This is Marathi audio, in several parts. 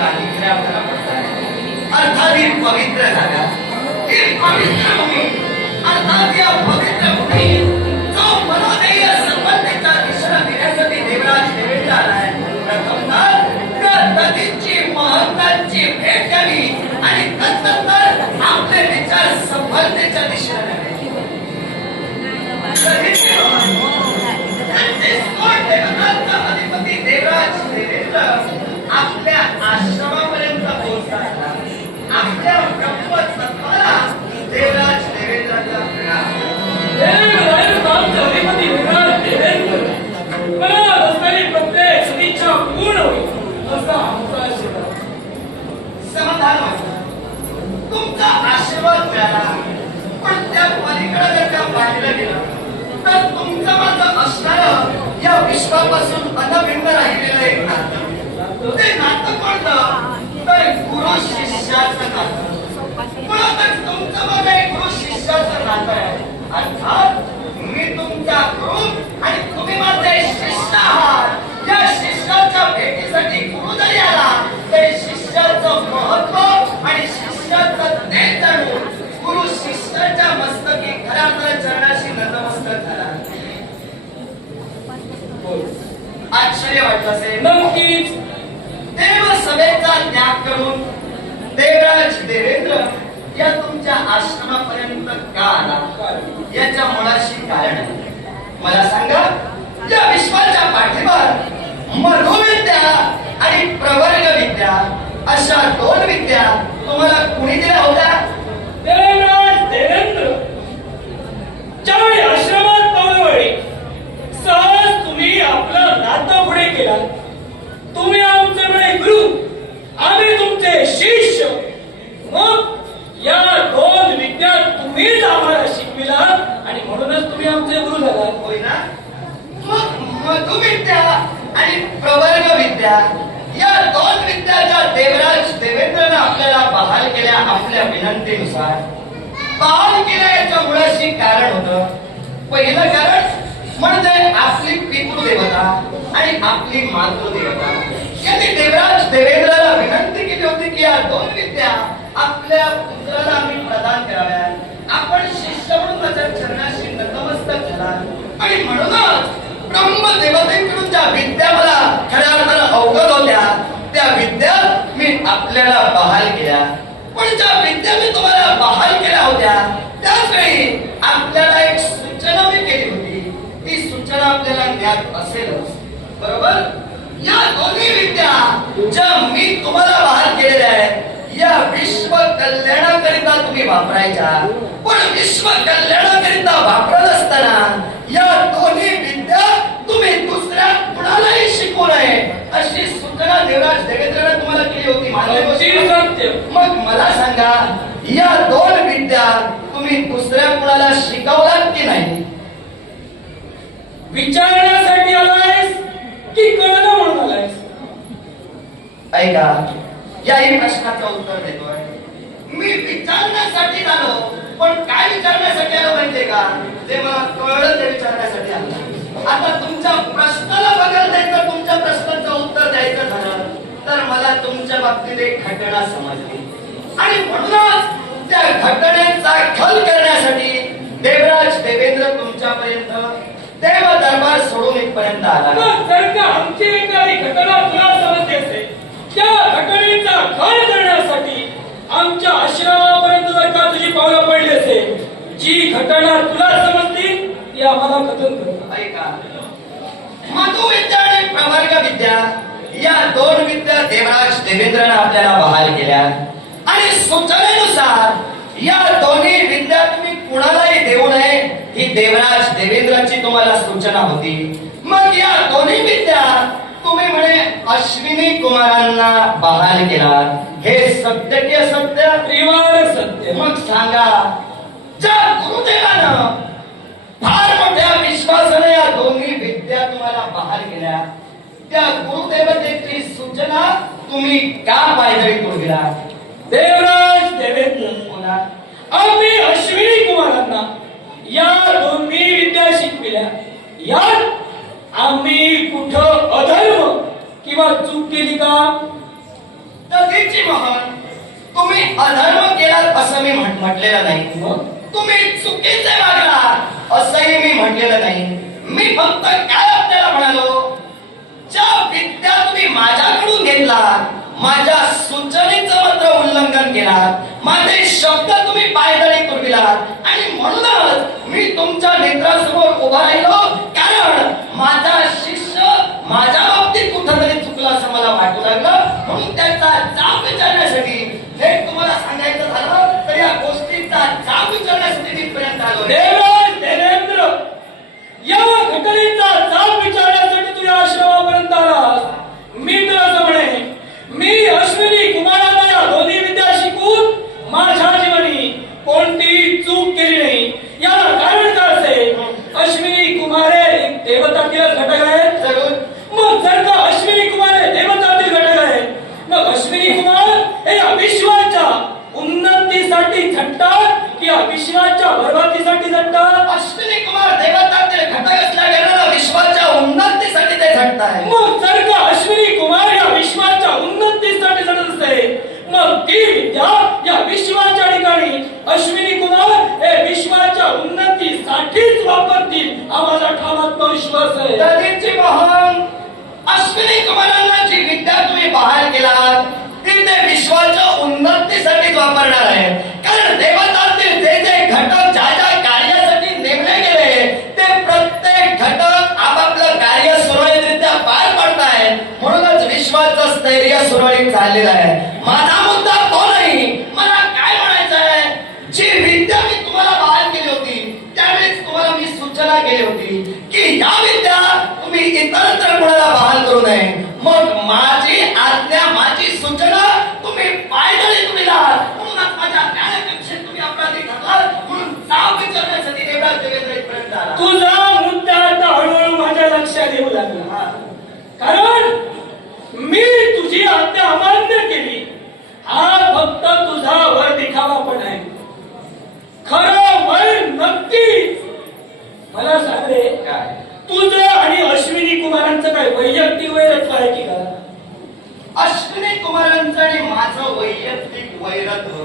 स्वर आपल्याला पडतात अर्थात ही पवित्र जागा ही पवित्र भूमी अर्थात या पवित्र भूमी आपल्या आश्रमापर्यंत पोहोचतात आपल्या देवराज देवेंद्राचा समाधान. तुमचा आशीर्वाद मिळाला. पण त्या पलीकडे जर का पाहिलं गेलं तर तुमचं माझं असणारं या विश्वापासून अनभिन्न राहिलेलं एक नातं. ते नातं कोणतं तर गुरु शिष्याचं नातं मुळातच तुमचं माझं एक गुरु शिष्याचं नातं आहे. अर्थात मी तुमचा गुरु आणि तुम्ही माझे शिष्य आहात या शिष्य भेटीसाठी गुरु जरी आला तरी शिष्याचं महत्त्व आणि शिष्याचं ज्ञान जाणून गुरु शिष्याच्या मस्तकी खऱ्या अर्थाने चरणाशी नतमस्तक झाला आश्चर्य वाटलं असेल नक्कीच देव सभेचा त्याग करून देवराज देवेंद्र या तुमच्या आश्रमापर्यंत का आला याच्या मुळाशी कारण आहे. मला सांगा या विश्वाच्या पाठीवर मधुविद्या आणि प्रवर्ग विद्या अशा दोन विद्या तुम्हाला कुणी दिल्या होत्या देवराज देवेंद्र ज्यावेळी आश्रमात पावलवळी सहज तुम्ही आपलं नातं पुढे केला तुम्ही आमचे म्हणे गुरु आम्ही तुमचे शिष्य मग या दोन विद्या तुम्हीच आम्हाला शिकविला आणि म्हणूनच तुम्ही आमचे गुरु झाला होय ना मग मधुविद्या आणि प्रवर्ग विद्या या दोन विद्याच्या देवराज देवेंद्रनं आपल्याला बहाल केल्या आपल्या विनंतीनुसार बहाल केल्या याच्या मुळाशी कारण होतं पहिलं कारण म्हणजे आपली पितृदेवता आणि आपली मातृदेवता. यांनी देवराज देवेंद्राला विनंती केली होती की या दोन विद्या आपल्या पुत्राला आम्ही प्रदान कराव्या आपण शिष्य म्हणून माझ्या चरणाशी नतमस्तक झाला आणि म्हणूनच ब्रह्मदेवतेकडून ज्या विद्या मला खऱ्या अर्थानं अवगत होत्या. त्या विद्या मी आपल्याला बहाल केल्या. पण ज्या विद्या मी तुम्हाला बहाल केल्या होत्या त्याच वेळी आपल्याला एक सूचना मी केली होती. ती सूचना आपल्याला ज्ञात असेलच. बरोबर? या दोन्ही विद्या ज्या मी तुम्हाला बहाल केलेल्या आहेत या विश्व कल्याणाकरिता तुम्ही वापरायच्या. पण विश्व कल्याणाकरिता वापरत असताना या दोन्ही विद्या तुम्ही दुसऱ्या कुणालाही शिकू नये अशी सूचना देवराज देवेंद्रने तुम्हाला केली होती मग मला सांगा या दोन विद्या तुम्ही दुसऱ्या कुणाला शिकवलात की नाही? विचारण्यासाठी आलायस की कळलं म्हणून आलायस ऐका याही प्रश्नाचं उत्तर देतोय. मी विचारण्यासाठी आलो पण काय विचारण्यासाठी आलो माहितीये का? ते मला कळलं ते विचारण्यासाठी आलो. आता तुमच्या प्रश्नाला बघायला तर तुमच्या प्रश्नाचं उत्तर द्यायचं झालं. तर मला तुमच्या बाबतीत एक घटना समजली. आणि म्हणूनच त्या घटनेचा खल इथपर्यंत आला मग जर का आमची एखादी घटना तुला समजली असेल त्या घटनेचा करण्यासाठी आमच्या आश्रमापर्यंत जर का तुझी पावलं पडली असेल जी घटना तुला समजली ती आम्हाला कथन कर. ऐका. मधुविद्या आणि प्रवर्ग विद्या या दोन विद्या देवराज देवेंद्रने आपल्याला बहाल केल्या. आणि सूचनेनुसार या दोन्ही विद्या तुम्ही कुणालाही देऊ नये ही देवराज देवेंद्राची तुम्हाला सूचना होती. मग या दोन्ही विद्या तुम्ही म्हणे अश्विनी कुमारांना बहाल केला हे सत्य की असत्य त्रिवार सत्य. मग सांगा ज्या गुरुदेवानं फार मोठ्या विश्वासाने या दोन्ही विद्या तुम्हाला बहाल केल्या त्या गुरुदेवतेची सूचना तुम्ही का पायदळी तोडला देवराज देवेंद्र पुन्हा आम्ही अश्विनी कुमारांना या दोन्ही विद्या शिकविल्या या किंवा चूक केली का तथेची महान तुम्ही अधर्म केलात असं मी म्हटलेलं नाही. तुम्ही चुकीचे वागलात असंही मी म्हटलेलं नाही. मी फक्त काय आपल्याला म्हणालो ज्या विद्या तुम्ही माझ्याकडून घेतला माझ्या सूचनेचं मात्र उल्लंघन केलात माझे शब्द तुम्ही पायदळी पुरविलात. आणि म्हणूनच मी तुमच्या नेत्रासमोर उभा राहिलो. कारण माझा शिष्य माझ्या बाबतीत कुठंतरी चुकला असं मला वाटू लागलं म्हणून त्याचा जाब विचारण्यासाठी थेट तुम्हाला सांगायचं झालं तर या गोष्टीचा जाब विचारण्यासाठी मी पर्यंत आलो देवराज देवेंद्र या घटनेचा जाब विचारण्यासाठी तुझ्या आश्रमापर्यंत आलास मी तर असं म्हणे मी अश्विनी कुमारांना या दोन्ही विद्या शिकून माझ्या जीवनी कोणती चूक केली नाही याला कारण काय असेल अश्विनी कुमारे एक देवतातील घटक आहेत जरूर मग जर का अश्विनी कुमार हे देवतातील घटक आहेत मग अश्विनी कुमार हे या विश्वाच्या उन्नतीसाठी झटतात की या विश्वाच्या बरबादीसाठी झटतात अश्विनी कुमार देवतातील घटक असल्या विश्वाच्या उन्नतीसाठी ते घडत आहे मग जर का अश्विनी कुमार या विश्वाच्या उन्नतीसाठी झटत असेल मग ती विद्या या विश्वाच्या ठिकाणी अश्विनी कुमार हे विश्वाच्या उन्नतीसाठीच वापरतील. हा माझा ठाम आत्मविश्वास आहे. दलितची महान अश्विनी कुमारांना जी विद्या तुम्ही बहाल केलात ती ते विश्वाच्या उन्नतीसाठीच वापरणार आहे. कारण जे घटक ज्या ज्या कार्यासाठी नेमले गेले ते प्रत्येक घटक आपापलं कार्य सुरळीतरित्या पार पडताय. म्हणूनच विश्वाचं स्थैर्य सुरळीत झालेलं आहे. माझा मुद्दा तो नाही. मला काय म्हणायचं आहे? जी विद्या मी तुम्हाला बहाल केली होती त्यावेळेस तुम्हाला मी सूचना केली होती की या विद्या तुम्ही इतरत्र कोणाला बहाल करू नये. मग माझी आज्ञा माझी सूचना तुम्ही पायदळी तुम्ही लाल म्हणूनच माझ्या न्यायाकक्षेत तुम्ही अपराधी ठरलात. तुझा मुद्दा आता हळूहळू माझ्या लक्षात येऊ लागला. कारण मी तुझी आज्ञा अमान्य केली हा फक्त तुझा वर दिखावा पण आहे खरं वय नक्की मला सांग रे काय तुझं आणि अश्विनी कुमारांचं काय वैयक्तिक वैरत्व आहे की का अश्विनी कुमारांचं आणि माझं वैयक्तिक वैरत्व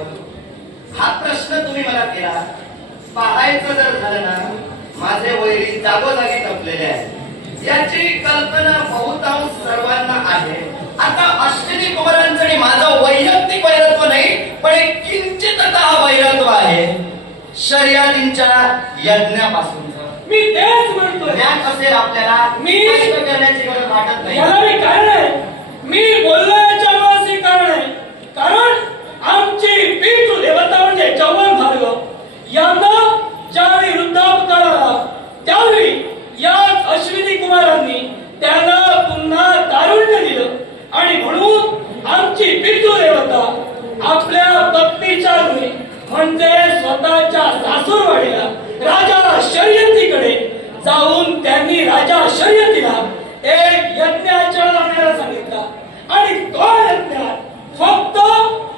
हा प्रश्न तुम्ही मला केला पाहायचं जर झालं ना माझे वैरी जागोजागी जपलेले आहेत याची कल्पना बहुतांश सर्वांना आहे आता अश्विनी कुमारांचं आणि माझं वैयक्तिक वैरत्व नाही पण एक किंचित आता हा वैरत्व आहे शर्यतींच्या यज्ञापासूनचं. मी तेच म्हणतोय. ज्ञान असेल आपल्याला मी- करण्याची गरज वाटत नाही. याला मी कारण आहे. मी बोललो याच्यामुळे हे कारण आहे. कारण आमची पीठ देवता म्हणजे चव्हाण भार्गव यांना ज्यावेळी वृद्धापकाळ आला त्यावेळी याच अश्विनी कुमारांनी त्यांना पुन्हा तारुण्य दिलं. आणि म्हणून आमची पितृ देवता आपल्या रुई म्हणजे स्वतःच्या सासूरवाडीला राजा शर्यतीकडे जाऊन त्यांनी राजा शर्यतीला एक यज्ञ आचरण आणण्याला सांगितला. आणि तो यज्ञ फक्त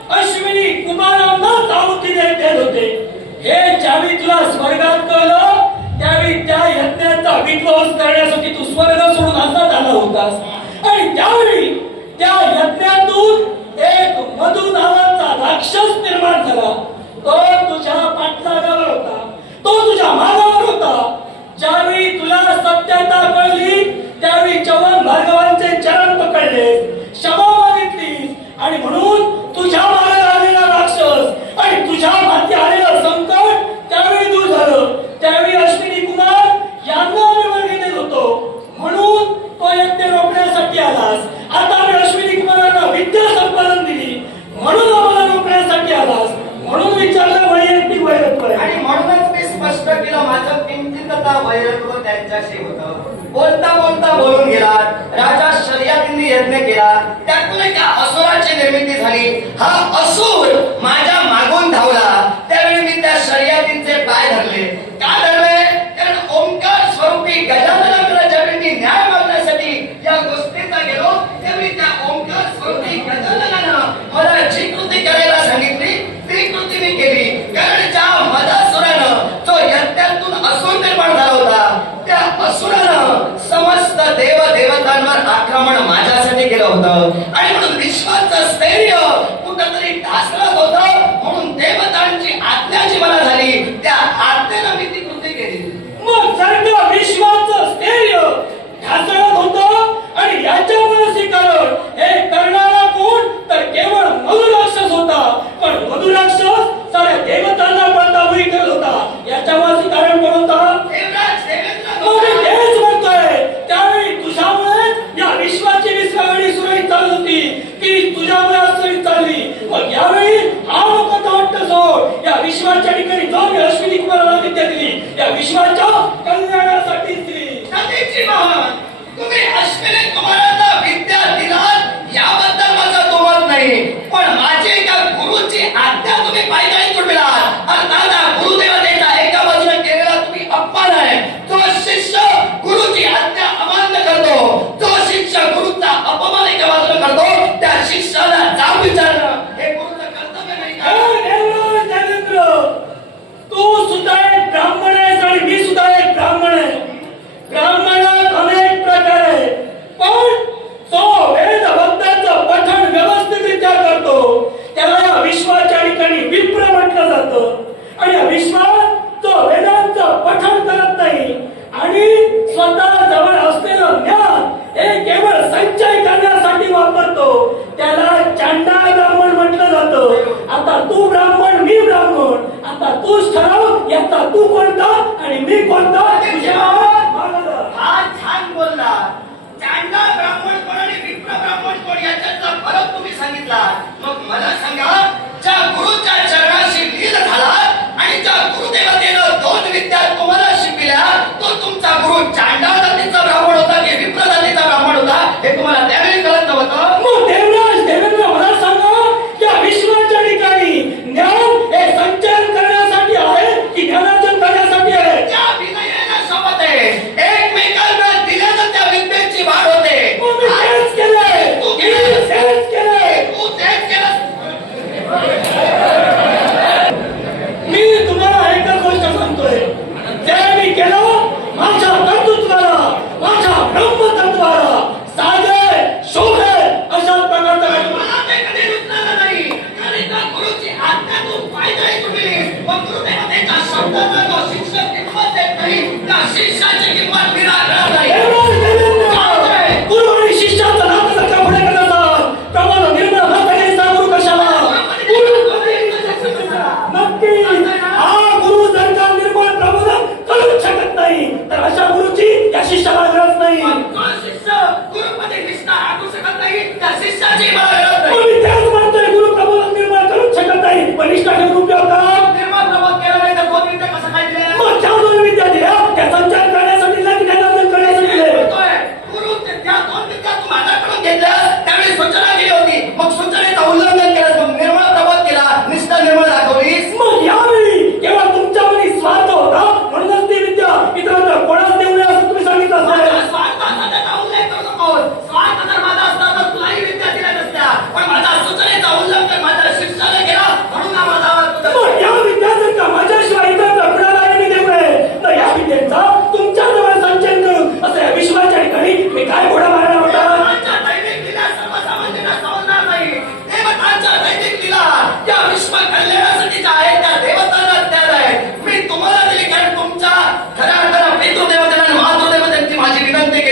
अश्विनी कुमारांना आहुती देत होते. हे ज्यावेळी तुला स्वर्गात कळलं त्यावेळी त्या यज्ञाचा विध्वंस करण्यासाठी तू स्वर्ग सोडून असा आला होतास. आणि त्यावेळी त्या यज्ञातून एक मधु नावाचा राक्षस निर्माण झाला. तो तुझ्या पाठलागावर होता. तो तुझ्या मागावर होता. ज्यावेळी तुला सत्यता कळली त्यावेळी चव्हाण भार्गवांचे चरण पकडले. क्षमा मागितली आणि म्हणून तुझ्या मागे आलेला राक्षस आणि तुझ्या माती आलेलं प्रमाण माझ्यासाठी केलं होतं. आणि म्हणून विश्वाचं स्थैर्य कुठंतरी ढासळत होत.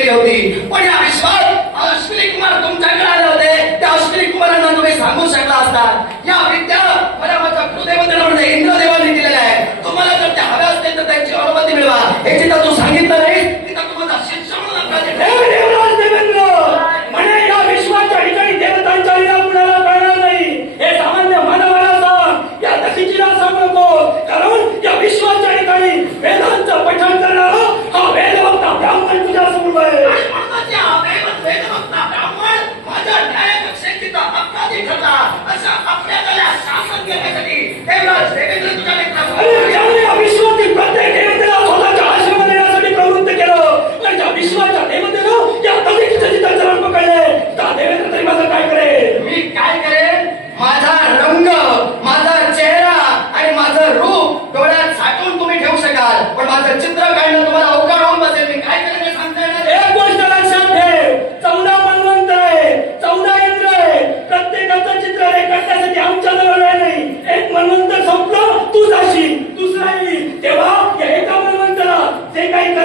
केली होती. पण या विश्वात अश्विनी कुमार तुमच्याकडे आले होते. त्या अश्विनी कुमारांना तुम्ही सांगू शकला असतात या विद्या परमाचा कृदेबद्दल म्हणजे इंद्रदेवांनी दिलेल्या आहे तुम्हाला जर त्या हव्या असतील तर त्यांची अनुमती मिळवा. हे जिथं तू सांगितलं नाही तिथं तुम्हाला शिक्षण Get. I saw काही काही